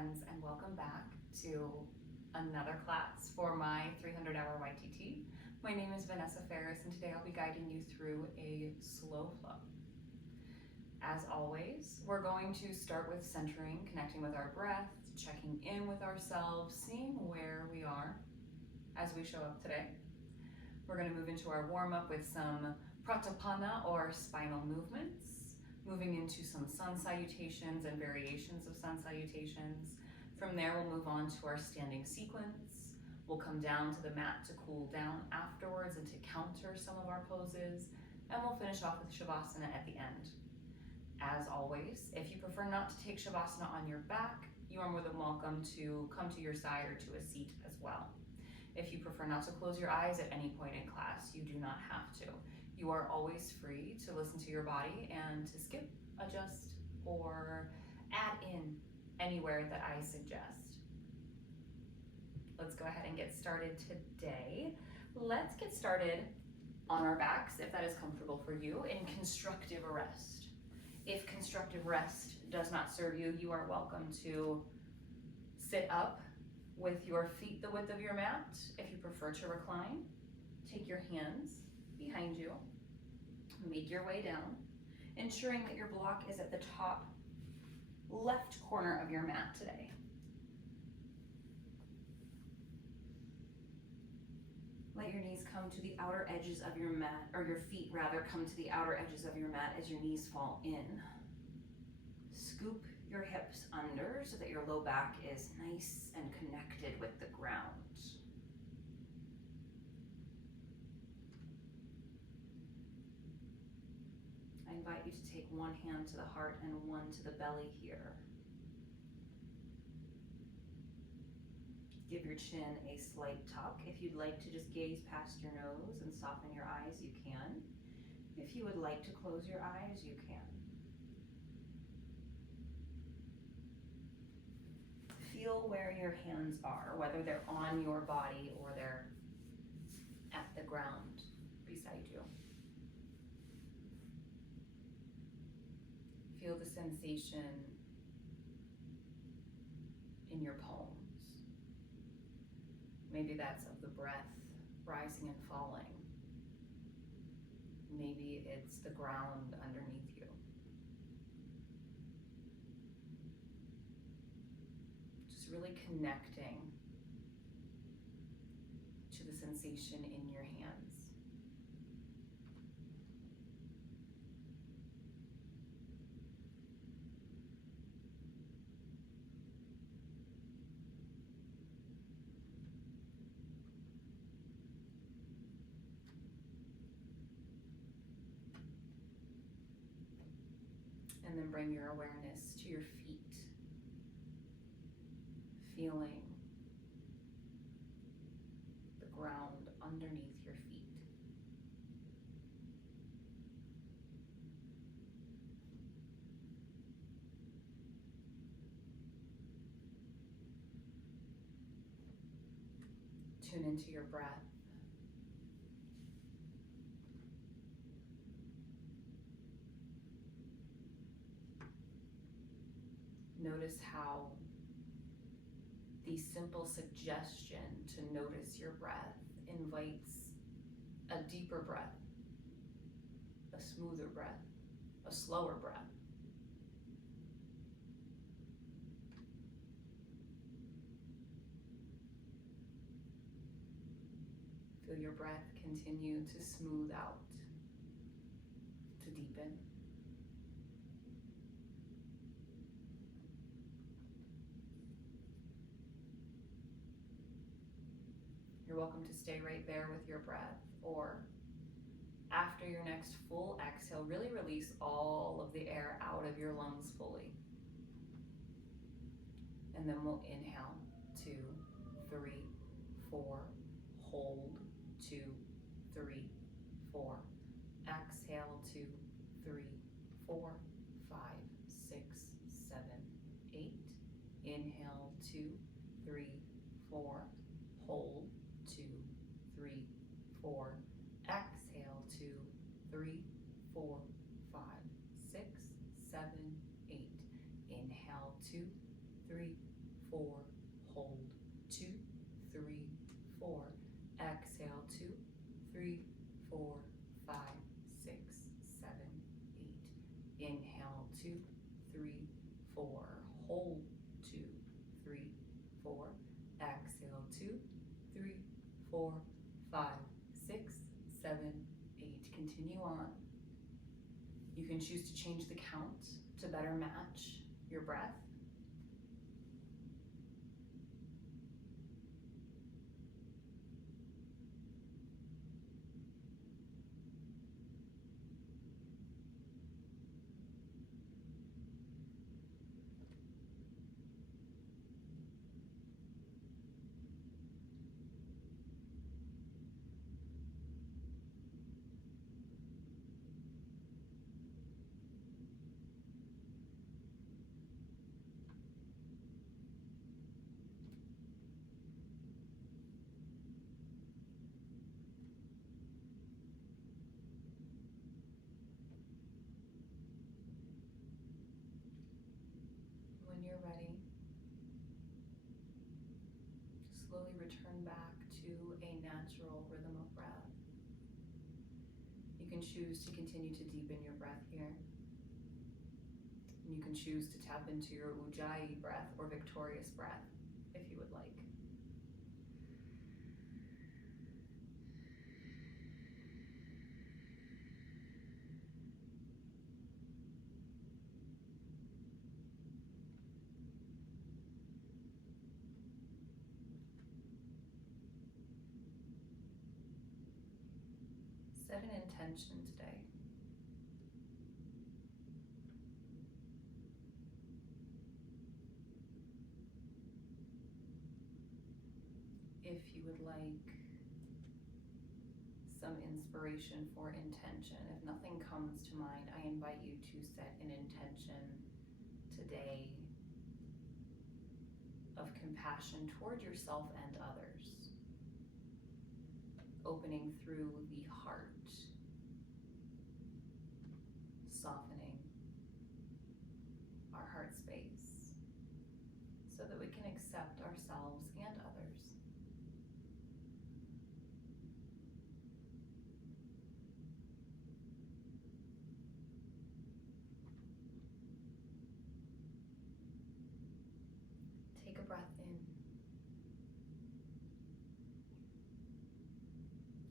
friends, and welcome back to another class for my 300-hour YTT. My name is Vanessa Ferris, and today I'll be guiding you through a slow flow. As always, we're going to start with centering, connecting with our breath, checking in with ourselves, seeing where we are as we show up today. We're going to move into our warm-up with some pratapana or spinal movements, moving into some sun salutations and variations of sun salutations. From there, we'll move on to our standing sequence. We'll come down to the mat to cool down afterwards and to counter some of our poses, and we'll finish off with Shavasana at the end. As always, if you prefer not to take Shavasana on your back, you are more than welcome to come to your side or to a seat as well. If you prefer not to close your eyes at any point in class, you do not have to. You are always free to listen to your body and to skip, adjust, or add in anywhere that I suggest. Let's go ahead and get started today. Let's get started on our backs, if that is comfortable for you, in constructive rest. If constructive rest does not serve you, you are welcome to sit up with your feet the width of your mat. If you prefer to recline, take your hands behind you, make your way down, ensuring that your block is at the top left corner of your mat today. Let your knees come to the outer edges of your mat, or your feet rather come to the outer edges of your mat as your knees fall in. Scoop your hips under so that your low back is nice and connected with the ground. I invite you to take one hand to the heart and one to the belly here. Give your chin a slight tuck. If you'd like to just gaze past your nose and soften your eyes, you can. If you would like to close your eyes, you can. Feel where your hands are, whether they're on your body or they're at the ground beside you. Feel the sensation in your palms. Maybe that's of the breath rising and falling. Maybe it's the ground underneath you. Just really connecting to the sensation in your hands. And then bring your awareness to your feet, feeling the ground underneath your feet. Tune into your breath. Notice how the simple suggestion to notice your breath invites a deeper breath, a smoother breath, a slower breath. Feel your breath continue to smooth out, to deepen. You're welcome to stay right there with your breath, or after your next full exhale, really release all of the air out of your lungs fully. And then we'll inhale, 2, 3, 4, hold, 2, 3, 4. Exhale, 2, 3, 4, 5, 6, 7, 8. Inhale, 2, 3, 4, hold, 2, 3, 4. Exhale, 2, 3, 4, 5, 6, 7, 8. Inhale, 2, 3, 4, hold, 2, 3, 4, exhale, 2, 3, 4, 5, 6, 7, 8, inhale, 2, 3, 4, hold, 2, 3, 4, exhale, 2, 3, 4, 5, 6, 7, 8, continue on. You can choose to change the count to better match your breath. When you're ready, slowly return back to a natural rhythm of breath. You can choose to continue to deepen your breath here. And you can choose to tap into your Ujjayi breath or victorious breath if you would like. Set an intention today. If you would like some inspiration for intention, if nothing comes to mind, I invite you to set an intention today of compassion toward yourself and others, opening through the heart, softening our heart space so that we can accept ourselves and others. Take a breath in.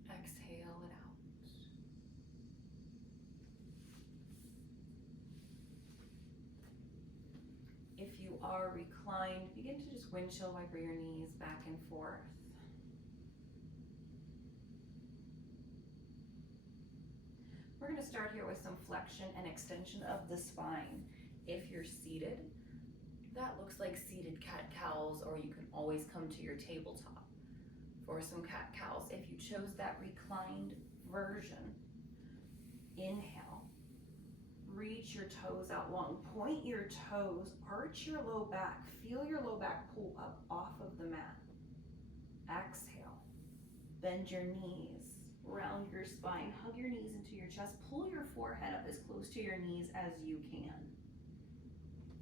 Exhale it out. If you are reclined, begin to just windshield wiper your knees back and forth. We're going to start here with some flexion and extension of the spine. If you're seated, that looks like seated cat-cows, or you can always come to your tabletop for some cat-cows. If you chose that reclined version, inhale, reach your toes out long, point your toes, arch your low back, feel your low back pull up off of the mat. Exhale, bend your knees, round your spine, hug your knees into your chest, pull your forehead up as close to your knees as you can.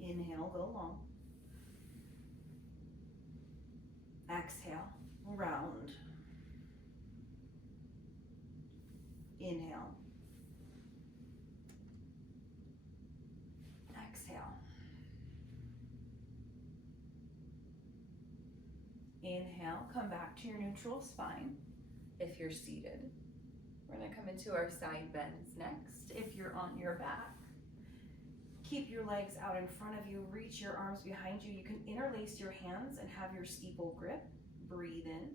Inhale, go long. Exhale, round. Inhale. Exhale. Inhale, come back to your neutral spine. If you're seated, we're going to come into our side bends next. If you're on your back, keep your legs out in front of you, reach your arms behind you. You can interlace your hands and have your steeple grip. Breathe in.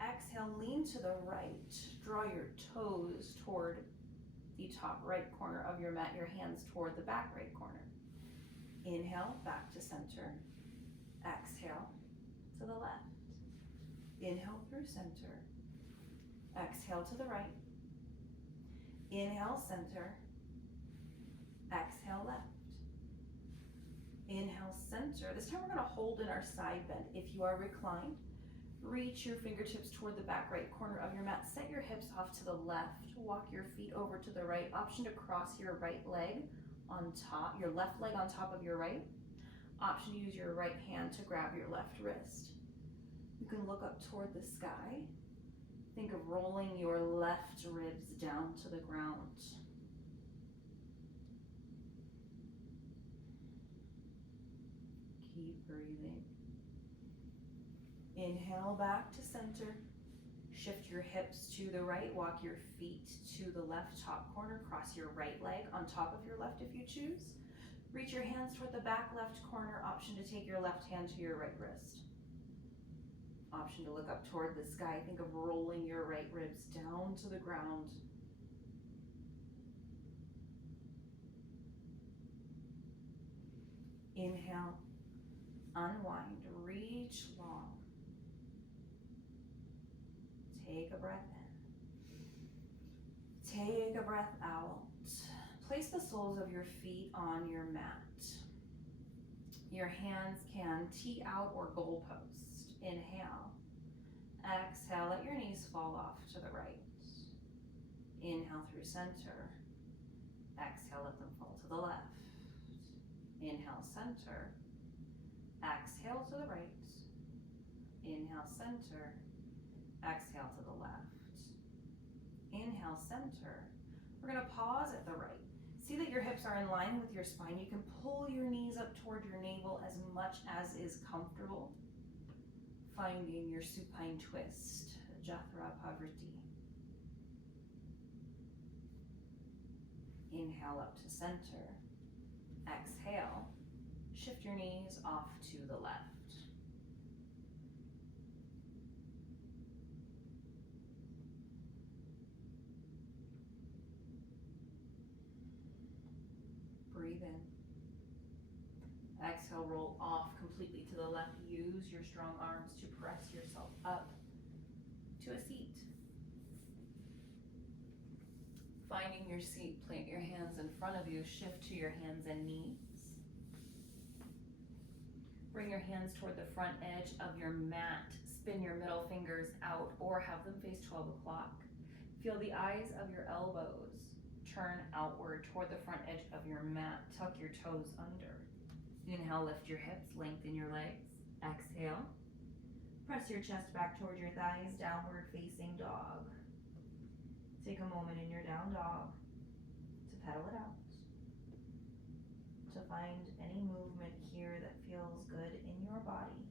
Exhale, lean to the right. Draw your toes toward the top right corner of your mat, your hands toward the back right corner. Inhale, back to center. Exhale, to the left. Inhale through center. Exhale to the right. Inhale, center. Exhale, left. Inhale, center. This time we're going to hold in our side bend. If you are reclined, reach your fingertips toward the back right corner of your mat. Set your hips off to the left. Walk your feet over to the right. Option to cross your right leg on top, your left leg on top of your right. Option to use your right hand to grab your left wrist. You can look up toward the sky. Think of rolling your left ribs down to the ground. Keep breathing. Inhale back to center. Shift your hips to the right. Walk your feet to the left top corner. Cross your right leg on top of your left if you choose. Reach your hands toward the back left corner. Option to take your left hand to your right wrist. Option to look up toward the sky. Think of rolling your right ribs down to the ground. Inhale, unwind, reach long. Take a breath in. Take a breath out. Place the soles of your feet on your mat. Your hands can tee out or goalpost. Inhale. Exhale, let your knees fall off to the right. Inhale through center. Exhale, let them fall to the left. Inhale, center. Exhale to the right. Inhale, center. Exhale to the left. Inhale, center. We're going to pause at the right. See that your hips are in line with your spine. You can pull your knees up toward your navel as much as is comfortable. Finding your supine twist, Jatra Pavriti. Inhale up to center. Exhale. Shift your knees off to the left. Breathe in. Exhale, roll off completely to the left. Use your strong arms to press yourself up to a seat. Finding your seat, plant your hands in front of you. Shift to your hands and knees. Bring your hands toward the front edge of your mat. Spin your middle fingers out or have them face 12 o'clock. Feel the eyes of your elbows turn outward toward the front edge of your mat. Tuck your toes under. Inhale, lift your hips, lengthen your legs. Exhale. Press your chest back toward your thighs, downward facing dog. Take a moment in your down dog to pedal it out. To find any movement here that feels good in your body.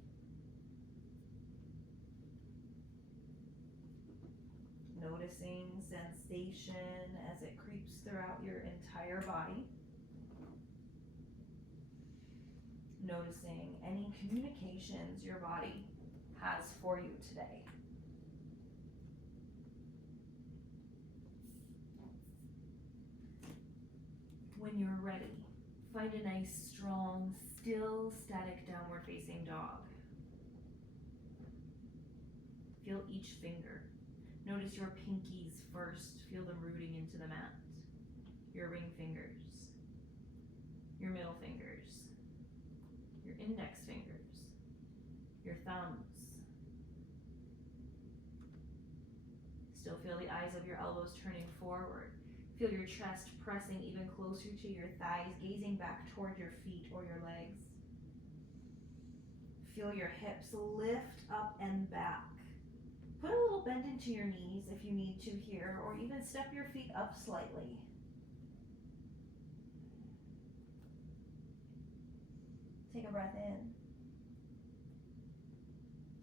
Noticing sensation as it creeps throughout your entire body. Noticing any communications your body has for you today. When you're ready, find a nice, strong, still, static downward facing dog. Feel each finger. Notice your pinkies first. Feel them rooting into the mat. Your ring fingers, your middle fingers, your index fingers, your thumbs. Still feel the eyes of your elbows turning forward. Feel your chest pressing even closer to your thighs, gazing back toward your feet or your legs. Feel your hips lift up and back. Put a little bend into your knees if you need to here, or even step your feet up slightly. Take a breath in.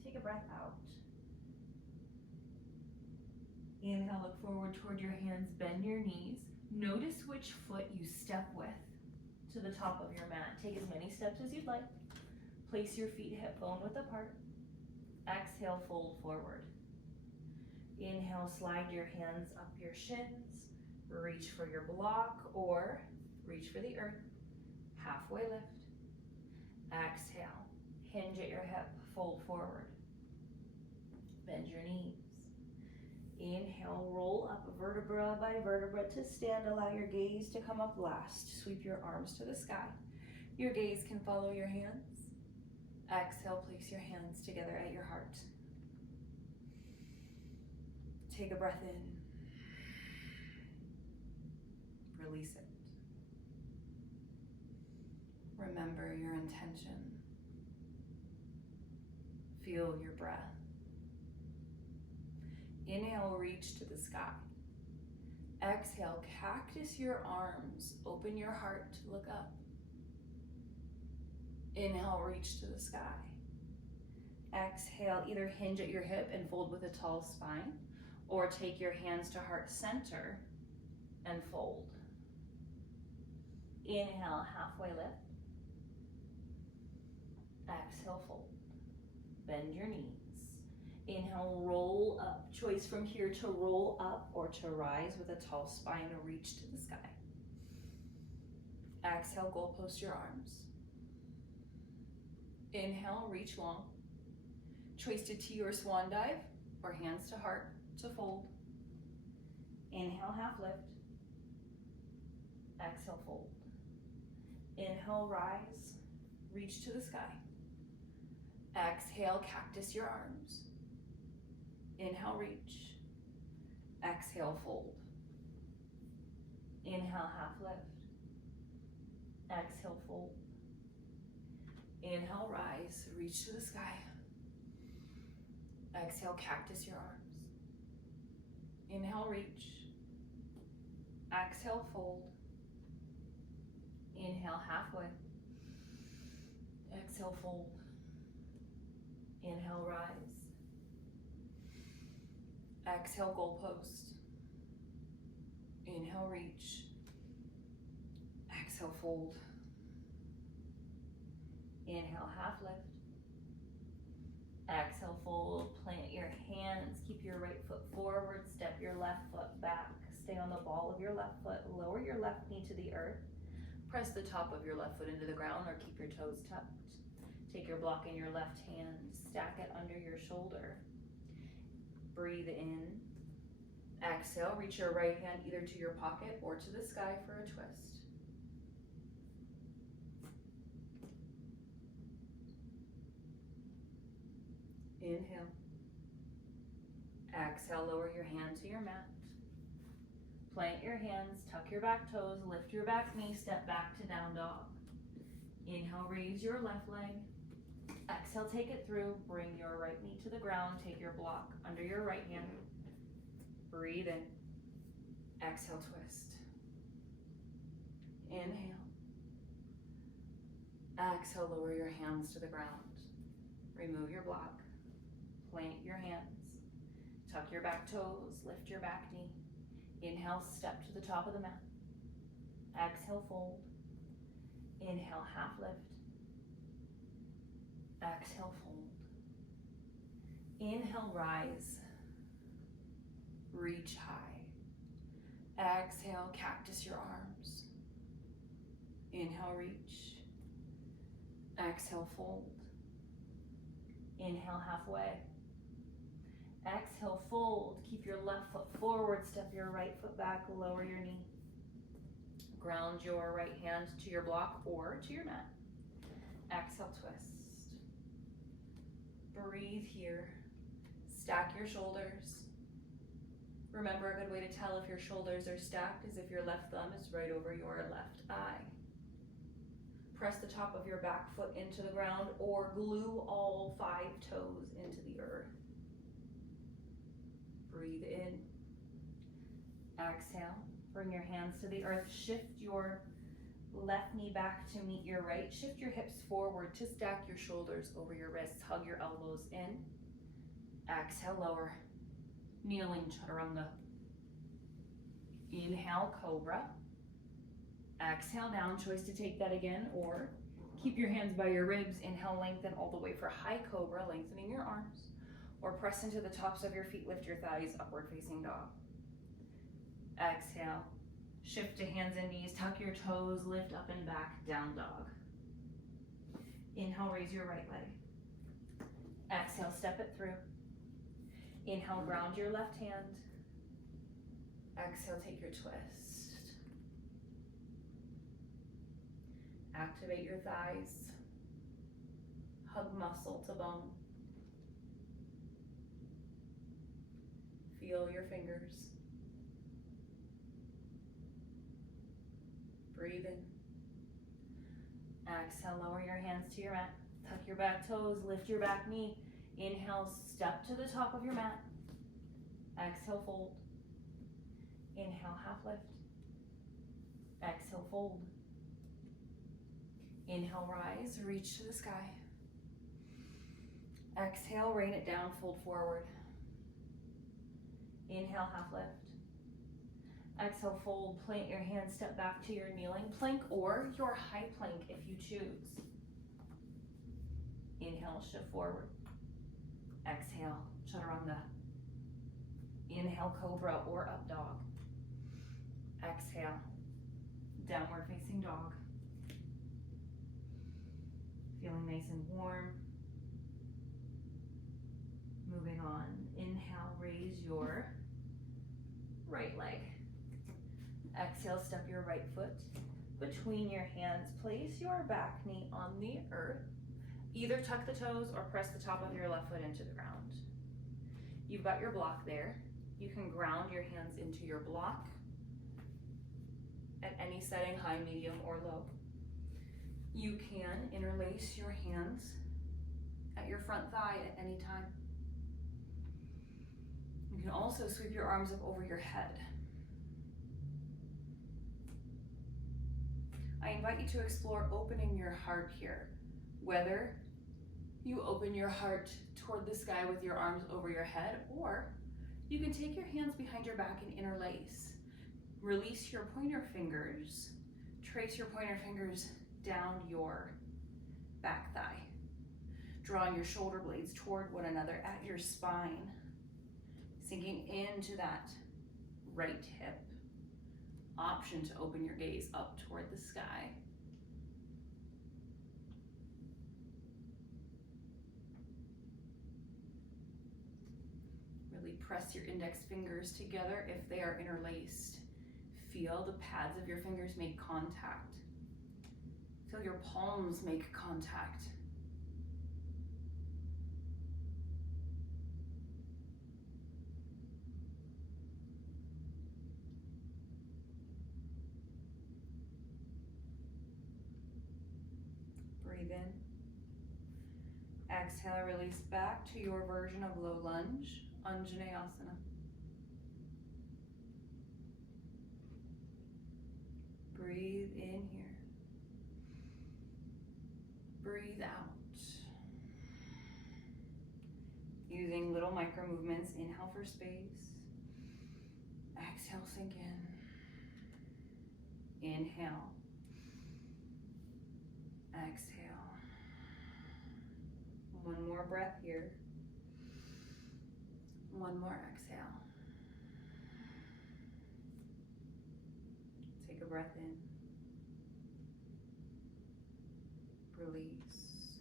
Take a breath out. Inhale, look forward toward your hands, bend your knees. Notice which foot you step with to the top of your mat. Take as many steps as you'd like. Place your feet hip bone width apart. Exhale, fold forward. Inhale, slide your hands up your shins. Reach for your block or reach for the earth. Halfway lift. Exhale, hinge at your hip, fold forward. Bend your knees. Inhale, roll up vertebra by vertebra to stand. Allow your gaze to come up last. Sweep your arms to the sky. Your gaze can follow your hands. Exhale, place your hands together at your heart. Take a breath in. Release it. Remember your intention. Feel your breath. Inhale, reach to the sky. Exhale, cactus your arms. Open your heart to look up. Inhale, reach to the sky. Exhale, either hinge at your hip and fold with a tall spine, or take your hands to heart center and fold. Inhale, halfway lift. Exhale, fold. Bend your knees. Inhale, roll up. Choice from here to roll up or to rise with a tall spine or reach to the sky. Exhale, goalpost your arms. Inhale, reach long. Choice to T or swan dive, or hands to heart to fold. Inhale, half lift. Exhale, fold. Inhale, rise. Reach to the sky. Exhale, cactus your arms. Inhale, reach. Exhale, fold. Inhale, half lift. Exhale, fold. Inhale, rise, reach to the sky. Exhale, cactus your arms. Inhale, reach. Exhale, fold. Inhale, halfway. Exhale, fold. Inhale, rise. Exhale, goalpost. Inhale, reach. Exhale, fold. Inhale, half lift. Exhale, fold. Plant your hands. Keep your right foot forward. Step your left foot back. Stay on the ball of your left foot. Lower your left knee to the earth. Press the top of your left foot into the ground or keep your toes tucked. Take your block in your left hand. Stack it under your shoulder. Breathe in. Exhale, reach your right hand either to your pocket or to the sky for a twist. Inhale. Exhale, lower your hand to your mat. Plant your hands, tuck your back toes, lift your back knee, step back to down dog. Inhale, raise your left leg. Exhale, take it through, bring your right knee to the ground, take your block under your right hand. Breathe in. Exhale, twist. Inhale. Exhale, lower your hands to the ground. Remove your block. Plant your hands. Tuck your back toes, lift your back knee. Inhale, step to the top of the mat. Exhale, fold. Inhale, half lift. Exhale, fold. Inhale, rise. Reach high. Exhale, cactus your arms. Inhale, reach. Exhale, fold. Inhale, halfway. Exhale, fold. Keep your left foot forward, step your right foot back, lower your knee. Ground your right hand to your block or to your mat. Exhale, twist. Breathe here. Stack your shoulders. Remember, a good way to tell if your shoulders are stacked is if your left thumb is right over your left eye. Press the top of your back foot into the ground or glue all 5 toes into the earth. Breathe in. Exhale. Bring your hands to the earth. Shift your left knee back to meet your right. Shift your hips forward to stack your shoulders over your wrists. Hug your elbows in. Exhale, lower. Kneeling chaturanga. Inhale, cobra. Exhale, down. Choice to take that again, or keep your hands by your ribs. Inhale, lengthen all the way for high cobra, lengthening your arms. Or press into the tops of your feet, lift your thighs, upward facing dog. Exhale, shift to hands and knees, tuck your toes, lift up and back, down dog. Inhale, raise your right leg. Exhale, step it through. Inhale, ground your left hand. Exhale, take your twist. Activate your thighs. Hug muscle to bone. Feel your fingers. Breathe in. Exhale, lower your hands to your mat. Tuck your back toes, lift your back knee. Inhale, step to the top of your mat. Exhale, fold. Inhale, half lift. Exhale, fold. Inhale, rise, reach to the sky. Exhale, rain it down, fold forward. Inhale, half lift. Exhale, fold, plant your hands, step back to your kneeling plank or your high plank if you choose. Inhale, shift forward. Exhale, chaturanga. Inhale, cobra or up dog. Exhale, downward facing dog. Feeling nice and warm. Moving on. Inhale, raise your right leg. Exhale, step your right foot between your hands. Place your back knee on the earth. Either tuck the toes or press the top of your left foot into the ground. You've got your block there. You can ground your hands into your block at any setting, high, medium, or low. You can interlace your hands at your front thigh at any time. You can also sweep your arms up over your head. I invite you to explore opening your heart here, whether you open your heart toward the sky with your arms over your head, or you can take your hands behind your back and interlace. Release your pointer fingers, trace your pointer fingers down your back thigh, drawing your shoulder blades toward one another at your spine, sinking into that right hip. Option to open your gaze up toward the sky. Really press your index fingers together if they are interlaced. Feel the pads of your fingers make contact. Feel your palms make contact. Breathe in. Exhale, release back to your version of low lunge, Anjaneyasana. Breathe in here. Breathe out. Using little micro movements, inhale for space. Exhale, sink in. Inhale. Exhale. One more breath here. One more exhale. Take a breath in. Release.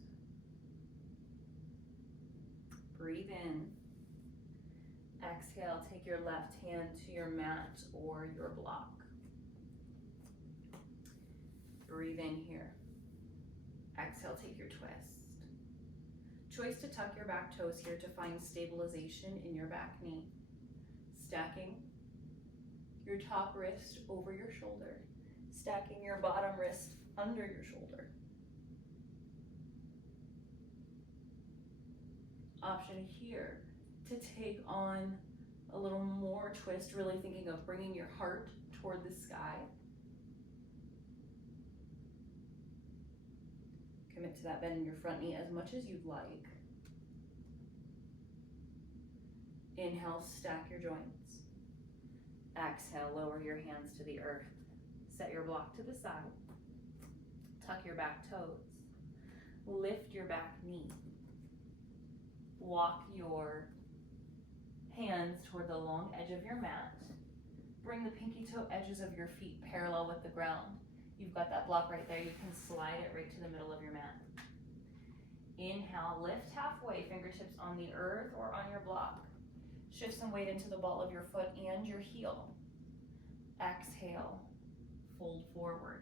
Breathe in. Exhale, take your left hand to your mat or your block. Breathe in here. Exhale, take your twist. Choice to tuck your back toes here to find stabilization in your back knee. Stacking your top wrist over your shoulder. Stacking your bottom wrist under your shoulder. Option here to take on a little more twist, really thinking of bringing your heart toward the sky. Commit to that bend in your front knee as much as you'd like. Inhale, stack your joints. Exhale, lower your hands to the earth. Set your block to the side. Tuck your back toes. Lift your back knee. Walk your hands toward the long edge of your mat. Bring the pinky toe edges of your feet parallel with the ground. You've got that block right there. You can slide it right to the middle of your mat. Inhale, lift halfway, fingertips on the earth or on your block. Shift some weight into the ball of your foot and your heel. Exhale, fold forward.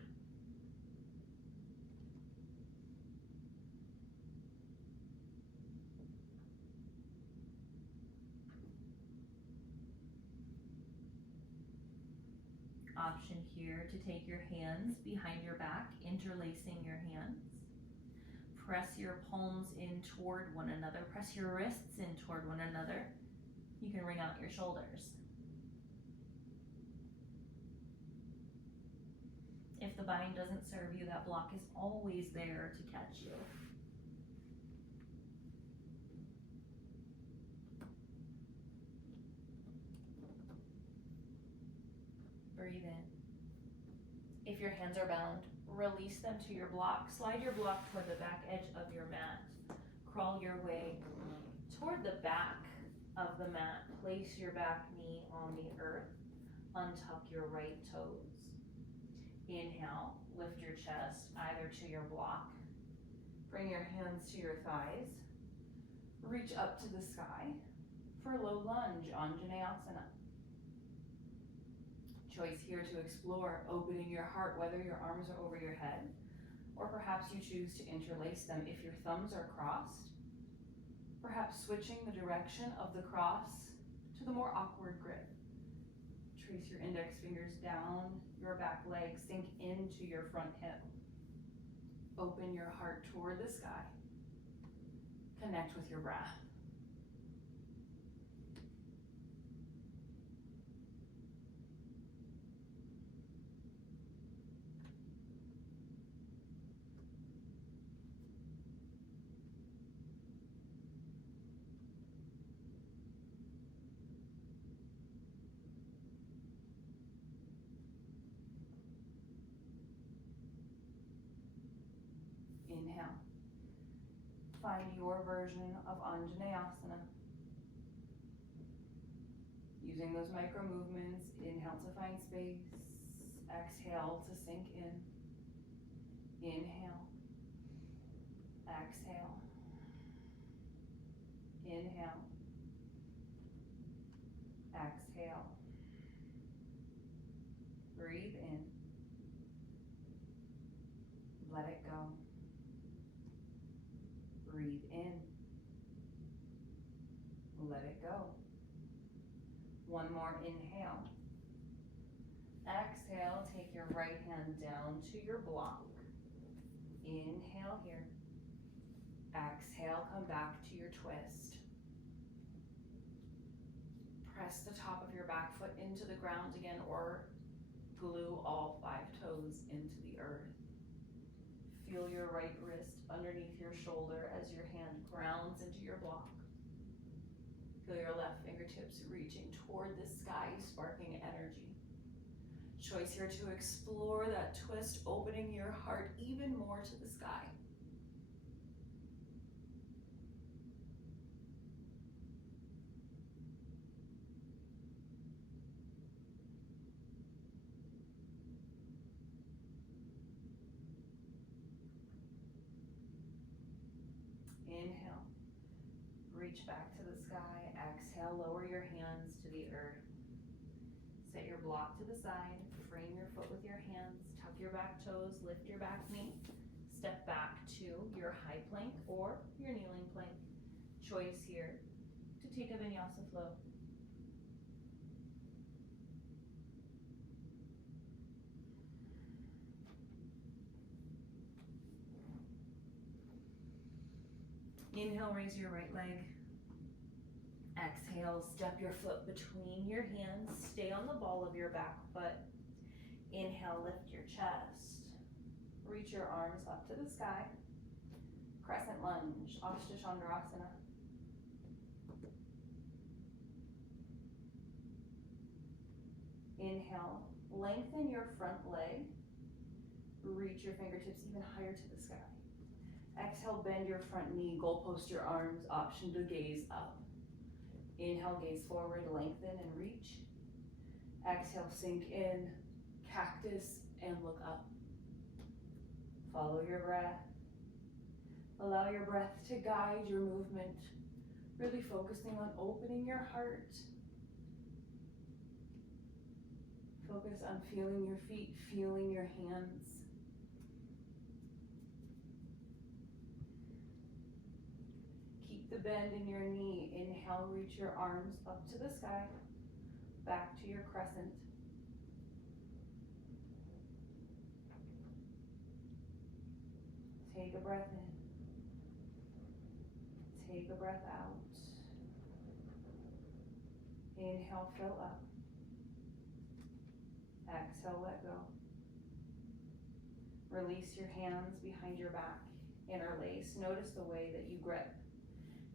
option here to take your hands behind your back, interlacing your hands. Press your palms in toward one another. Press your wrists in toward one another. You can wring out your shoulders. If the bind doesn't serve you, that block is always there to catch you. Breathe in. If your hands are bound, release them to your block. Slide your block toward the back edge of your mat. Crawl your way toward the back of the mat. Place your back knee on the earth. Untuck your right toes. Inhale, lift your chest either to your block. Bring your hands to your thighs. Reach up to the sky for low lunge, Anjaneyasana. Choice here to explore opening your heart, whether your arms are over your head, or perhaps you choose to interlace them if your thumbs are crossed. Perhaps switching the direction of the cross to the more awkward grip. Trace your index fingers down your back leg, sink into your front hip. Open your heart toward the sky. Connect with your breath. Inhale. Find your version of Anjaneyasana. Using those micro movements, inhale to find space, exhale to sink in. Inhale, exhale, inhale, exhale. Breathe in. Let it go. Breathe in. Let it go. One more inhale. Exhale, take your right hand down to your block. Inhale here. Exhale, come back to your twist. Press the top of your back foot into the ground again, or glue all 5 toes into the earth. Feel your right wrist underneath your shoulder as your hand grounds into your block. Feel your left fingertips reaching toward the sky, sparking energy. Choice here to explore that twist, opening your heart even more to the sky. Inhale, reach back to the sky. Exhale, lower your hands to the earth. Set your block to the side, frame your foot with your hands, tuck your back toes, lift your back knee, step back to your high plank or your kneeling plank. Choice here to take a vinyasa flow. Inhale, raise your right leg. Exhale, step your foot between your hands. Stay on the ball of your back foot. Inhale, lift your chest. Reach your arms up to the sky. Crescent lunge, Chandrasana. Inhale, lengthen your front leg. Reach your fingertips even higher to the sky. Exhale, bend your front knee, goalpost your arms, option to gaze up. Inhale, gaze forward, lengthen and reach. Exhale, sink in, cactus, and look up. Follow your breath. Allow your breath to guide your movement, really focusing on opening your heart. Focus on feeling your feet, feeling your hands. Keep the bend in your knee. Inhale, reach your arms up to the sky, back to your crescent. Take a breath in. Take a breath out. Inhale, fill up. Exhale, let go. Release your hands behind your back. Interlace. Notice the way that you grip.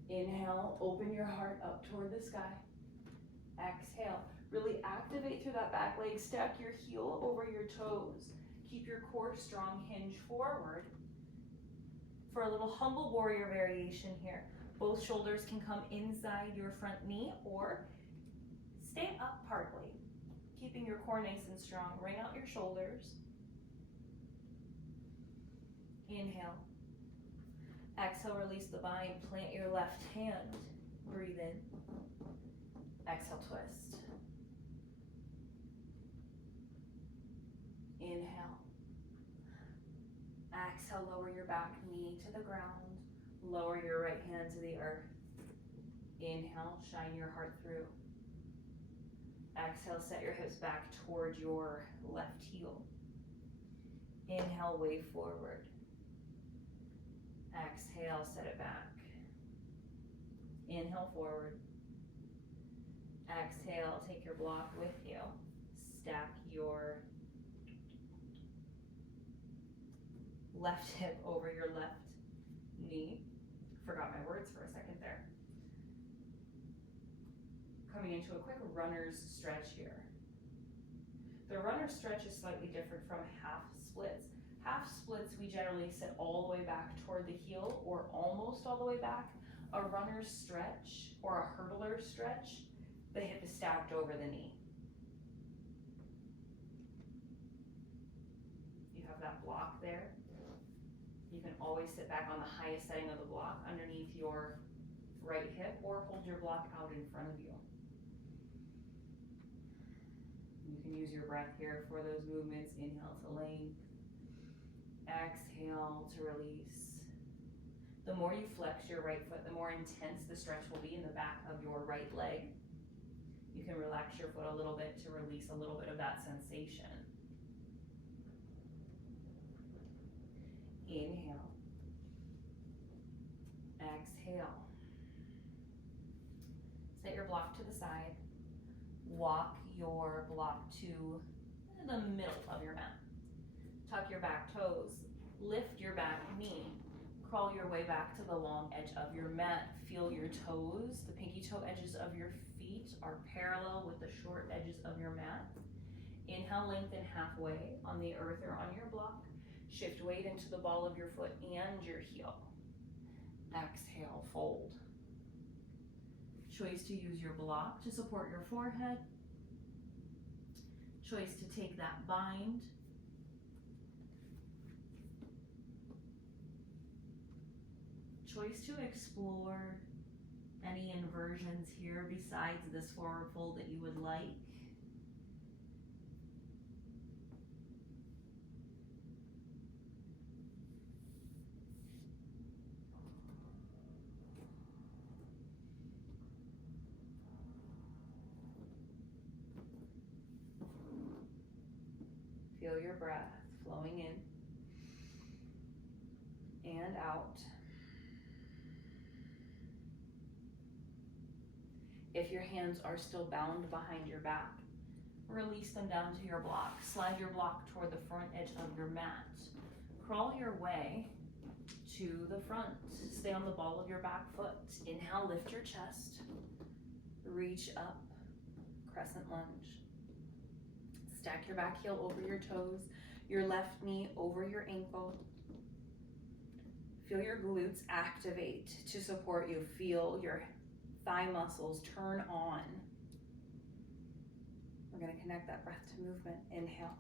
Inhale, open your heart up toward the sky. Exhale, really activate through that back leg. Stack your heel over your toes. Keep your core strong, hinge forward. For a little humble warrior variation here, both shoulders can come inside your front knee or stay up partly, keeping your core nice and strong. Ring out your shoulders. Inhale. Exhale, release the bind. Plant your left hand. Breathe in. Exhale, twist. Inhale. Exhale, lower your back knee to the ground. Lower your right hand to the earth. Inhale, shine your heart through. Exhale, set your hips back toward your left heel. Inhale, wave forward. Exhale, set it back. Inhale, forward. Exhale, take your block with you. Stack your left hip over your left knee. Forgot my words for a second there. Coming into a quick runner's stretch here. The runner's stretch is slightly different from half splits. Half splits, we generally sit all the way back toward the heel or almost all the way back. A runner's stretch or a hurdler's stretch, the hip is stacked over the knee. You have that block there. You can always sit back on the highest setting of the block underneath your right hip or hold your block out in front of you. You can use your breath here for those movements. Inhale to length. Exhale to release. The more you flex your right foot, the more intense the stretch will be in the back of your right leg. You can relax your foot a little bit to release a little bit of that sensation. Inhale. Exhale. Set your block to the side. Walk your block to the middle of your mat. Tuck your back toes. Lift your back knee. Crawl your way back to the long edge of your mat. Feel your toes. The pinky toe edges of your feet are parallel with the short edges of your mat. Inhale, lengthen halfway on the earth or on your block. Shift weight into the ball of your foot and your heel. Exhale, fold. Choice to use your block to support your forehead. Choice to take that bind. Choice to explore any inversions here besides this forward fold that you would like. Feel your breath flowing in and out. If your hands are still bound behind your back, release them down to your block. Slide your block toward the front edge of your mat. Crawl your way to the front. Stay on the ball of your back foot. Inhale, lift your chest. Reach up, crescent lunge. Stack your back heel over your toes, your left knee over your ankle. Feel your glutes activate to support you. Feel your thigh muscles turn on. We're going to connect that breath to movement. Inhale,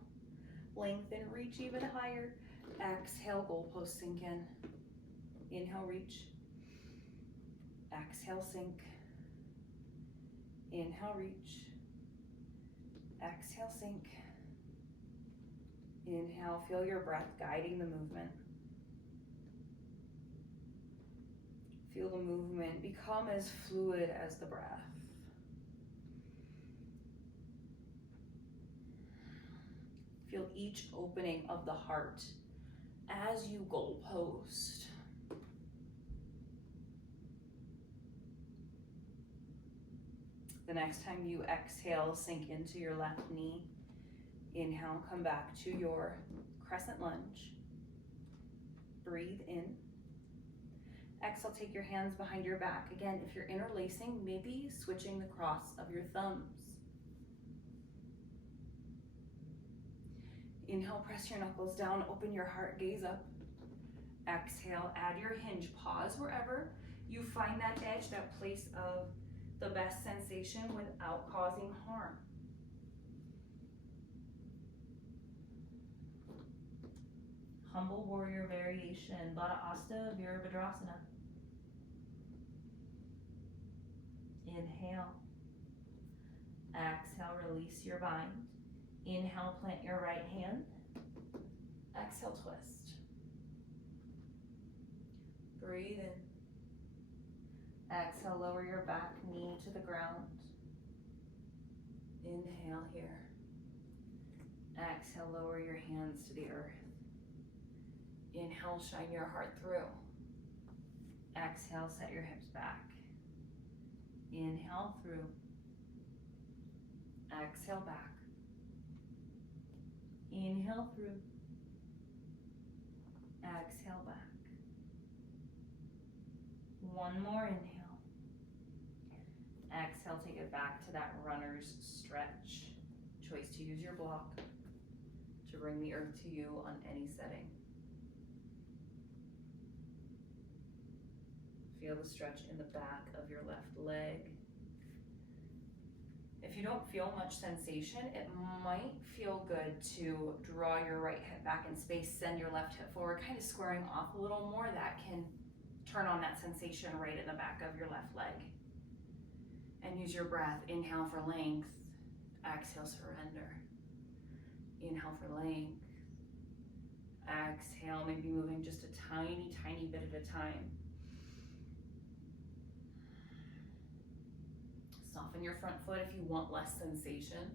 lengthen, reach even higher. Exhale, goalpost sink in. Inhale, reach. Exhale, sink. Inhale, reach. Exhale, sink. Inhale, feel your breath guiding the movement. Feel the movement become as fluid as the breath. Feel each opening of the heart as you goal post. The next time you exhale, sink into your left knee. Inhale, come back to your crescent lunge. Breathe in. Exhale, take your hands behind your back. Again, if you're interlacing, maybe switching the cross of your thumbs. Inhale, press your knuckles down, open your heart, gaze up. Exhale, add your hinge. Pause wherever you find that edge, that place of the best sensation without causing harm. Humble warrior variation, Baddha Asta Virabhadrasana. Inhale. Exhale, release your bind. Inhale, plant your right hand. Exhale, twist. Breathe in. Exhale, lower your back knee to the ground. Inhale here. Exhale, lower your hands to the earth. Inhale, shine your heart through. Exhale, set your hips back. Inhale through. Exhale back. Inhale through. Exhale back. One more inhale. Exhale, take it back to that runner's stretch. Choice to use your block to bring the earth to you on any setting. Feel the stretch in the back of your left leg. If you don't feel much sensation, it might feel good to draw your right hip back in space, send your left hip forward, kind of squaring off a little more. That can turn on that sensation right in the back of your left leg. And use your breath. Inhale for length. Exhale, surrender. Inhale for length. Exhale, maybe moving just a tiny, tiny bit at a time. Soften your front foot if you want less sensation.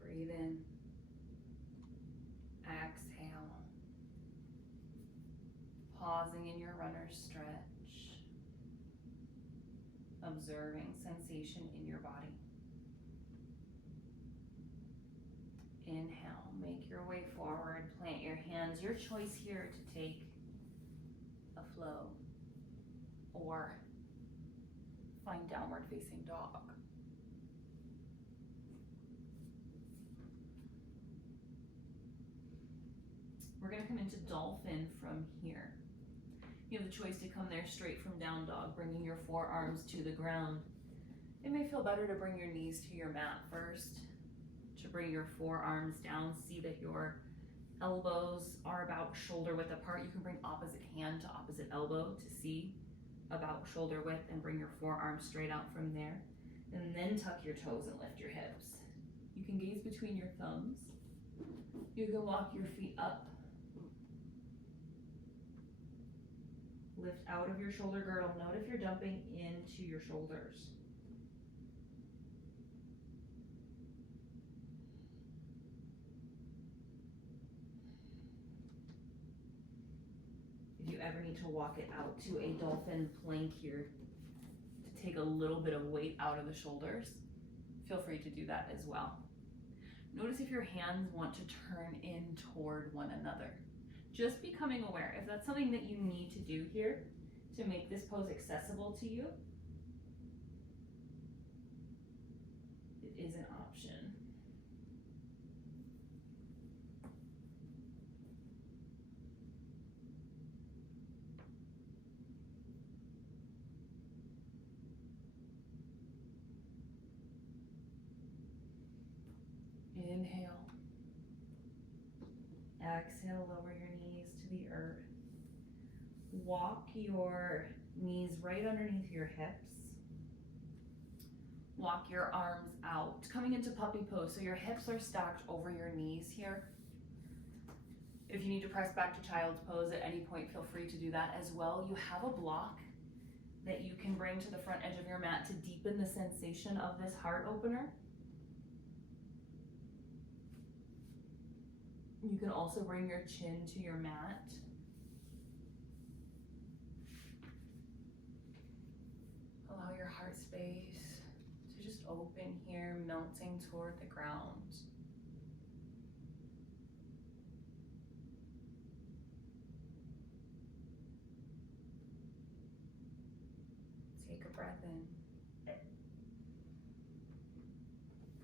Breathe in. Exhale. Pausing in your runner's stretch. Observing sensation in your body. Inhale, make your way forward, plant your hands. Your choice here to take a flow or find downward facing dog. We're going to come into dolphin from here. You have the choice to come there straight from down dog, bringing your forearms to the ground. It may feel better to bring your knees to your mat first, to bring your forearms down. See that your elbows are about shoulder width apart. You can bring opposite hand to opposite elbow to see about shoulder width and bring your forearms straight out from there. And then tuck your toes and lift your hips. You can gaze between your thumbs. You can walk your feet up. Lift out of your shoulder girdle. Note if you're dumping into your shoulders. If you ever need to walk it out to a dolphin plank here to take a little bit of weight out of the shoulders, feel free to do that as well. Notice if your hands want to turn in toward one another. Just becoming aware. If that's something that you need to do here to make this pose accessible to you, it is an option. Inhale. Exhale, lower your knees to the earth. Walk your knees right underneath your hips. Walk your arms out, coming into puppy pose. So your hips are stacked over your knees here. If you need to press back to child's pose at any point, feel free to do that as well. You have a block that you can bring to the front edge of your mat to deepen the sensation of this heart opener. You can also bring your chin to your mat. Allow your heart space to just open here, melting toward the ground. Take a breath in.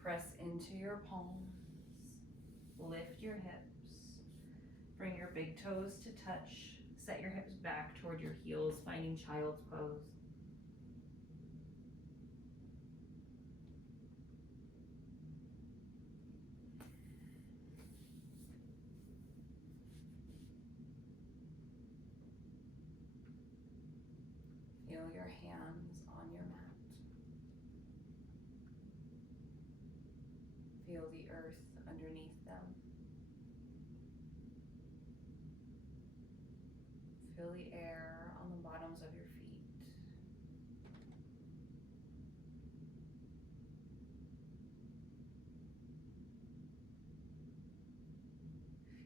Press into your palms. Lift your hips. Bring your big toes to touch. Set your hips back toward your heels, finding child's pose. Feel your hands on your mat. Feel the earth underneath them. Feel the air on the bottoms of your feet.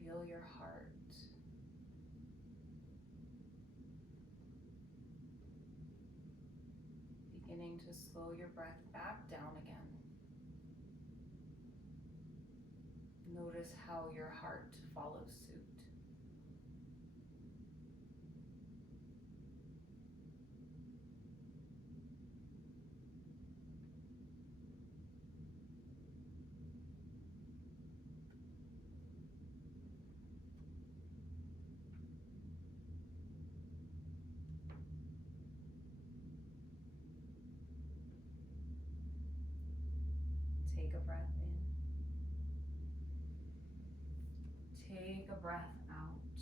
Feel your heart. Beginning to slow your breath back down again. Notice how your heart follows suit. Take a breath in. Take a breath out.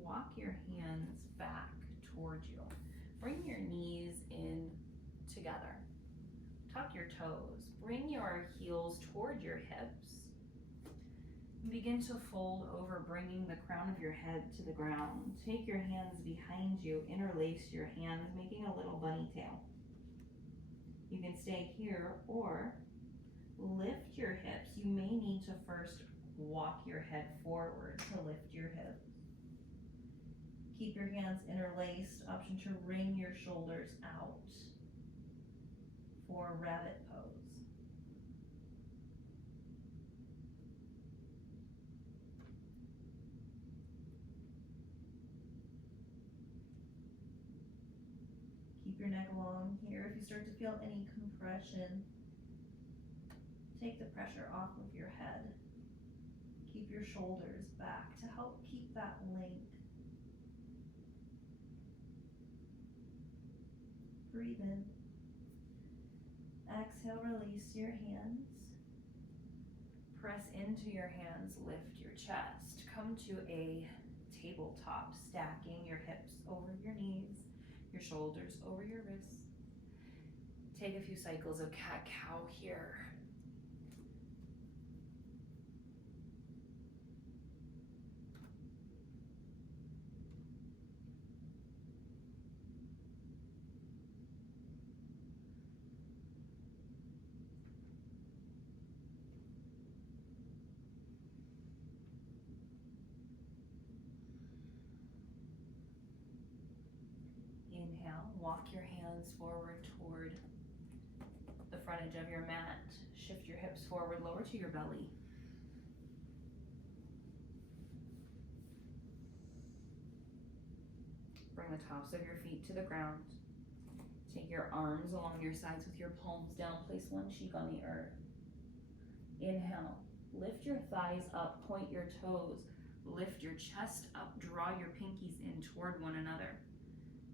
Walk your hands back towards you. Bring your knees in together. Tuck your toes. Bring your heels toward your hips. Begin to fold over, bringing the crown of your head to the ground. Take your hands behind you. Interlace your hands, making a little bunny tail. You can stay here or lift your hips. You may need to first walk your head forward to lift your hips. Keep your hands interlaced. Option to wring your shoulders out for rabbit pose. Keep your neck long here. If you start to feel any compression, take the pressure off of your head. Keep your shoulders back to help keep that length. Breathe in. Exhale, release your hands. Press into your hands, lift your chest. Come to a tabletop, stacking your hips over your knees, your shoulders over your wrists. Take a few cycles of cat-cow here. Inhale, walk your hands forward toward the front edge of your mat. Shift your hips forward, lower to your belly. Bring the tops of your feet to the ground. Take your arms along your sides with your palms down. Place one cheek on the earth. Inhale, lift your thighs up, point your toes. Lift your chest up, draw your pinkies in toward one another.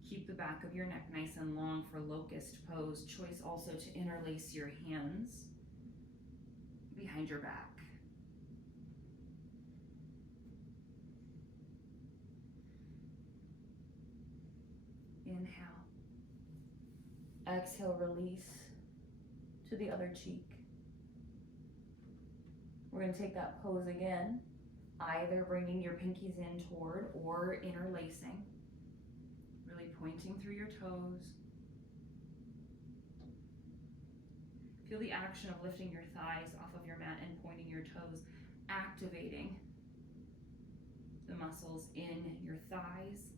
Keep the back of your neck nice and long for locust pose. Choice also to interlace your hands behind your back. Inhale. Exhale, release to the other cheek. We're gonna take that pose again, either bringing your pinkies in toward or interlacing. Really pointing through your toes. Feel the action of lifting your thighs off of your mat and pointing your toes, activating the muscles in your thighs.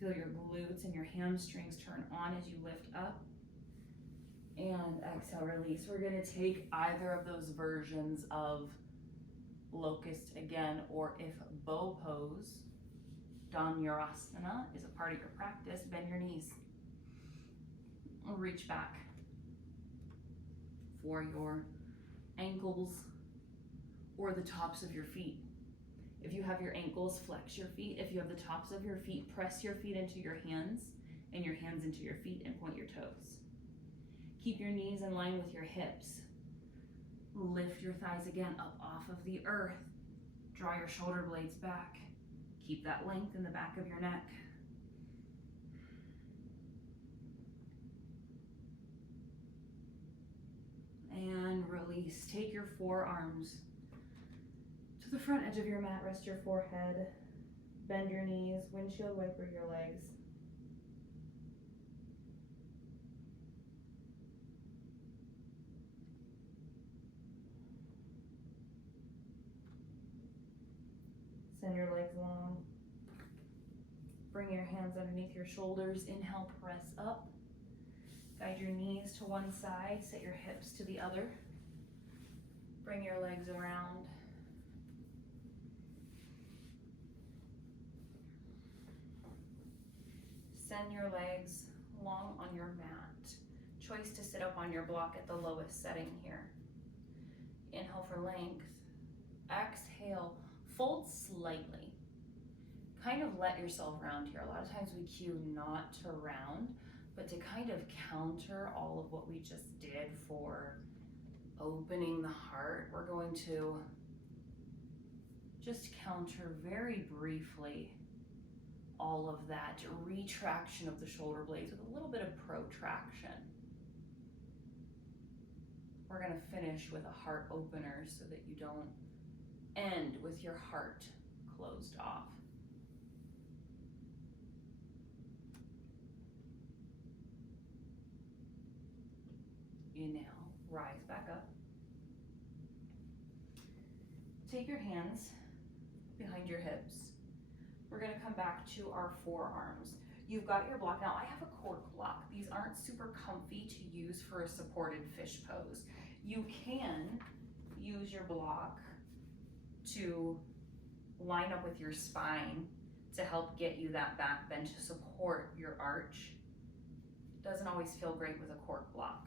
Feel your glutes and your hamstrings turn on as you lift up. And exhale, release. We're gonna take either of those versions of locust again, or if bow pose, Dhanurasana, is a part of your practice, bend your knees. Reach back for your ankles or the tops of your feet. If you have your ankles, flex your feet. If you have the tops of your feet, press your feet into your hands and your hands into your feet and point your toes. Keep your knees in line with your hips. Lift your thighs again up off of the earth. Draw your shoulder blades back. Keep that length in the back of your neck. And release. Take your forearms to the front edge of your mat. Rest your forehead. Bend your knees. Windshield wiper your legs. Send your legs long. Bring your hands underneath your shoulders. Inhale, press up. Guide your knees to one side. Set your hips to the other. Bring your legs around. Send your legs long on your mat. Choice to sit up on your block at the lowest setting here. Inhale for length. Exhale. Fold slightly. Kind of let yourself round here. A lot of times we cue not to round, but to kind of counter all of what we just did for opening the heart, we're going to just counter very briefly all of that retraction of the shoulder blades with a little bit of protraction. We're going to finish with a heart opener so that you don't end with your heart closed off. Inhale, rise back up. Take your hands behind your hips. We're gonna come back to our forearms. You've got your block. Now I have a cork block. These aren't super comfy to use for a supported fish pose. You can use your block to line up with your spine to help get you that back bend to support your arch. Doesn't always feel great with a cork block.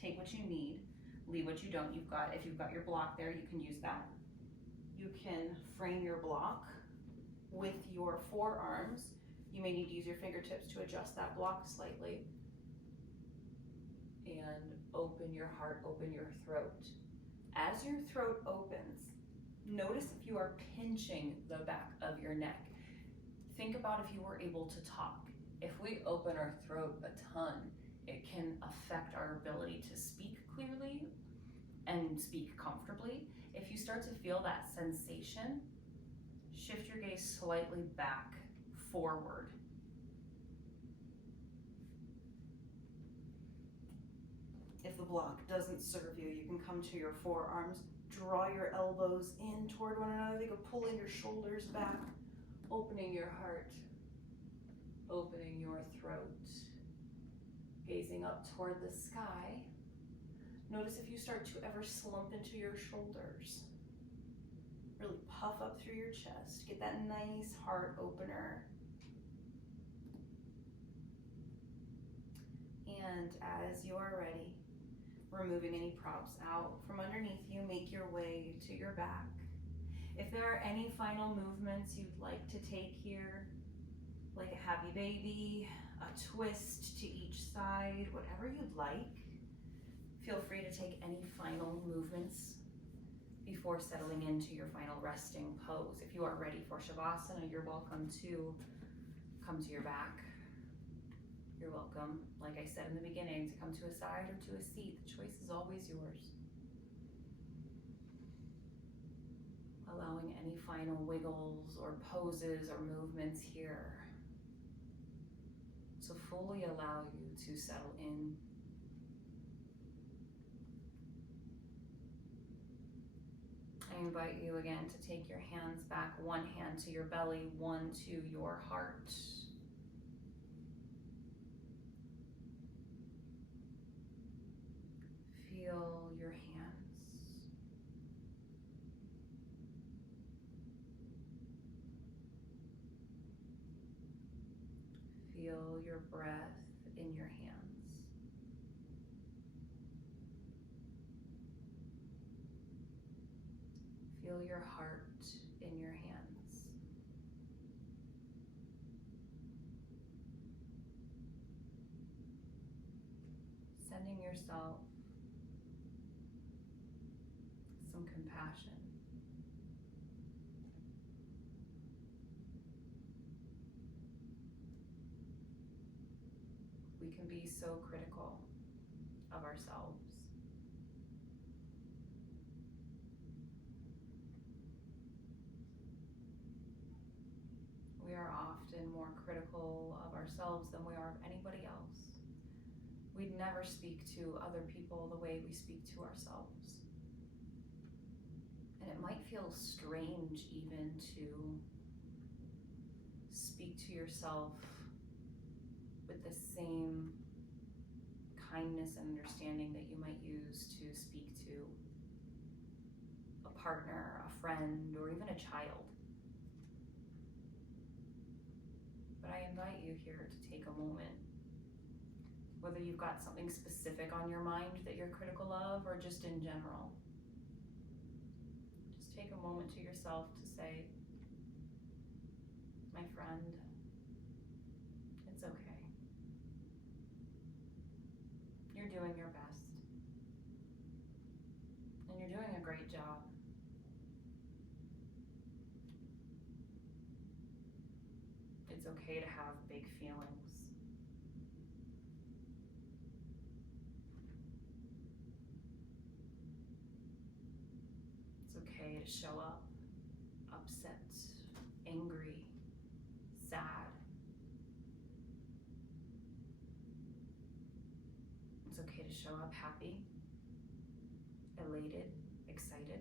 Take what you need, leave what you don't. If you've got your block there, you can use that. You can frame your block with your forearms. You may need to use your fingertips to adjust that block slightly. And open your heart, open your throat. As your throat opens, notice if you are pinching the back of your neck. Think about if you were able to talk. If we open our throat a ton, it can affect our ability to speak clearly and speak comfortably. If you start to feel that sensation, shift your gaze slightly back, forward. If the block doesn't serve you, you can come to your forearms, draw your elbows in toward one another. You can pull in your shoulders back, opening your heart, opening your throat, gazing up toward the sky. Notice if you start to ever slump into your shoulders. Really puff up through your chest. Get that nice heart opener. And as you are ready, removing any props out from underneath you, make your way to your back. If there are any final movements you'd like to take here, like a happy baby, a twist to each side, whatever you'd like, feel free to take any final movements before settling into your final resting pose. If you are ready for Shavasana, you're welcome to come to your back. You're welcome, like I said in the beginning, to come to a side or to a seat. The choice is always yours. Allowing any final wiggles or poses or movements here to fully allow you to settle in. I invite you again to take your hands back, one hand to your belly, one to your heart. Feel your hands. Feel your breath in your hands. Feel your heart in your hands. Sending yourself some compassion. We can be so critical of ourselves. We are often more critical of ourselves than we are of anybody else. We'd never speak to other people the way we speak to ourselves. And it might feel strange even to speak to yourself with the same kindness and understanding that you might use to speak to a partner, a friend, or even a child. But I invite you here to take a moment, whether you've got something specific on your mind that you're critical of or just in general. Just take a moment to yourself to say, my friend, it's okay. You're doing your best. And you're doing a great job. It's okay to have big feelings. It's okay to show up upset, angry, sad. It's okay to show up happy, elated, excited.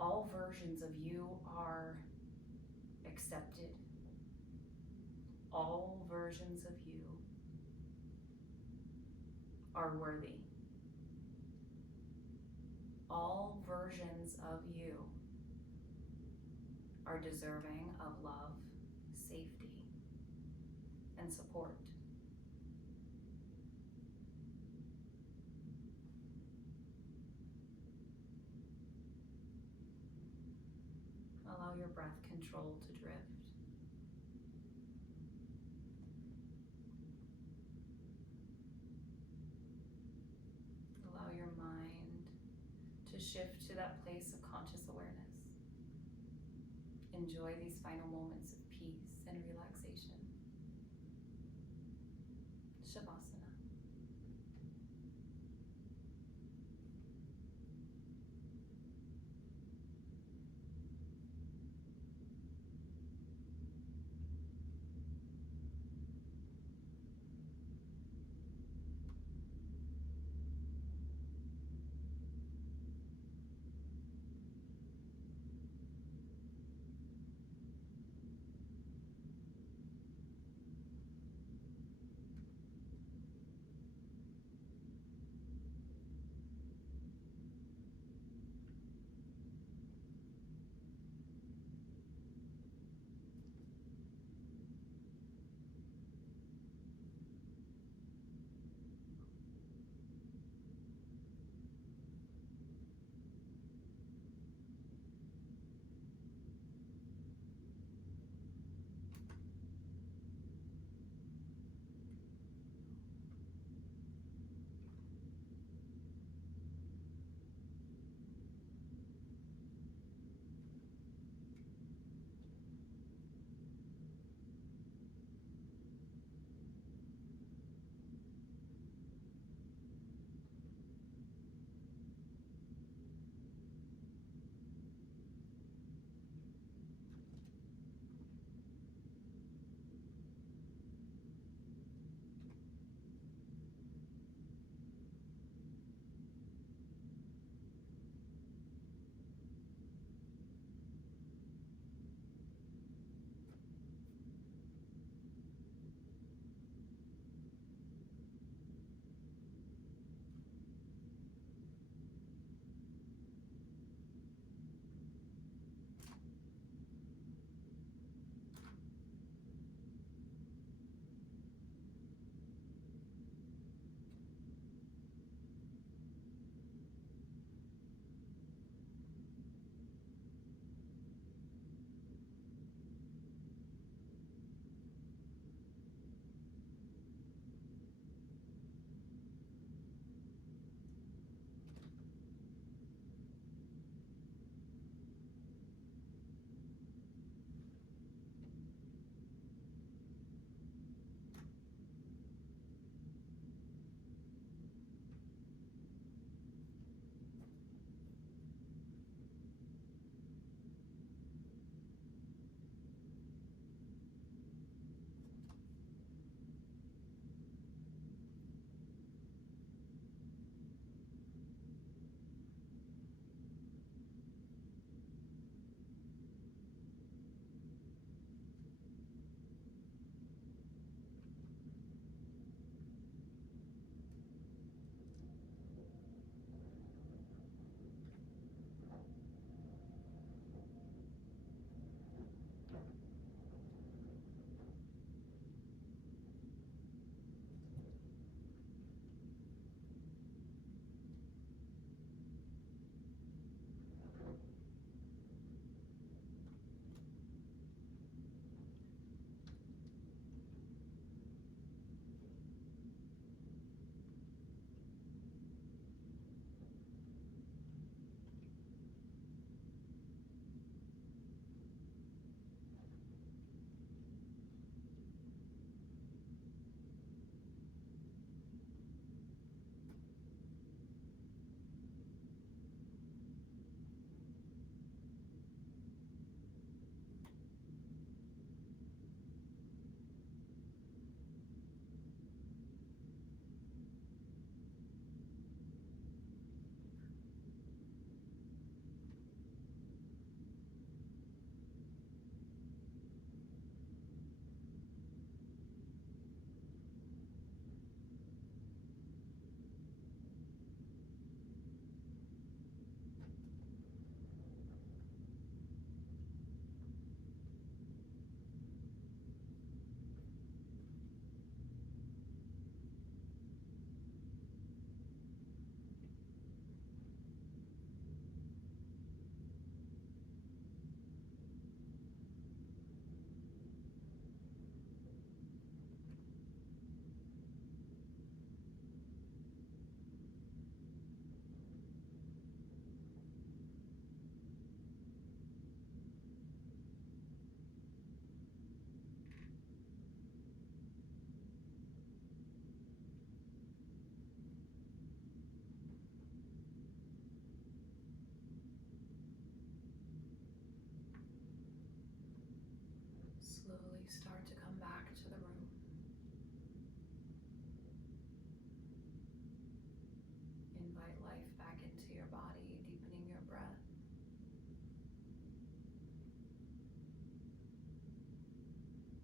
All versions of you are accepted. All versions of you are worthy. All versions of you are deserving of love, safety, and support. Allow your breath control to drift. Allow your mind to shift to that place of conscious awareness. Enjoy these final moments of peace and relaxation. Shavasana.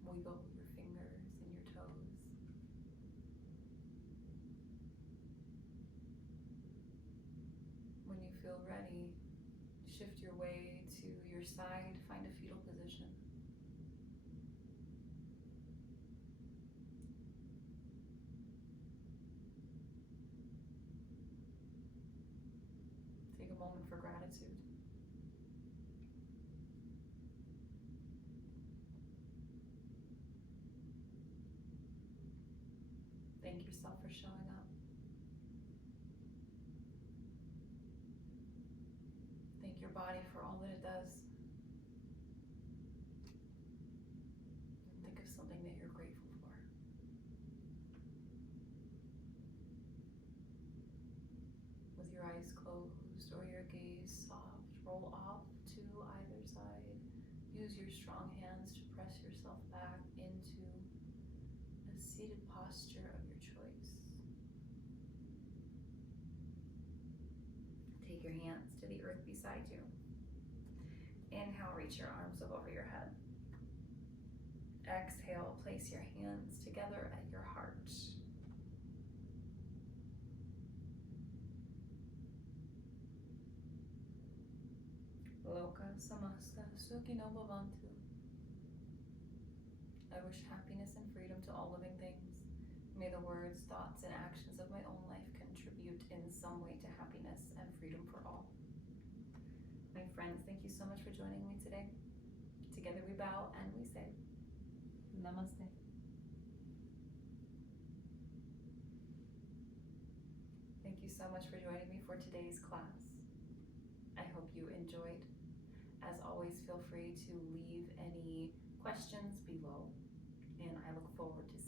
Wiggle your fingers and your toes. When you feel ready, shift your way to your side, find a fetal position. Take a moment for gratitude. Thank yourself for showing up. Thank your body for all that it does. And think of something that you're grateful for. With your eyes closed or your gaze soft, roll off to either side. Use your strong hands to press yourself back into a seated posture of your choice. Take your hands to the earth beside you. Inhale, reach your arms up over your head. Exhale, place your hands together at your heart. Loka samasta sukhino bhavantu. I wish happiness and freedom to all living things. May the words, thoughts, and actions of my own life contribute in some way to happiness and freedom for all. My friends, thank you so much for joining me today. Together we bow and we say, Namaste. Thank you so much for joining me for today's class. I hope you enjoyed. As always, feel free to leave any questions below, and I look forward to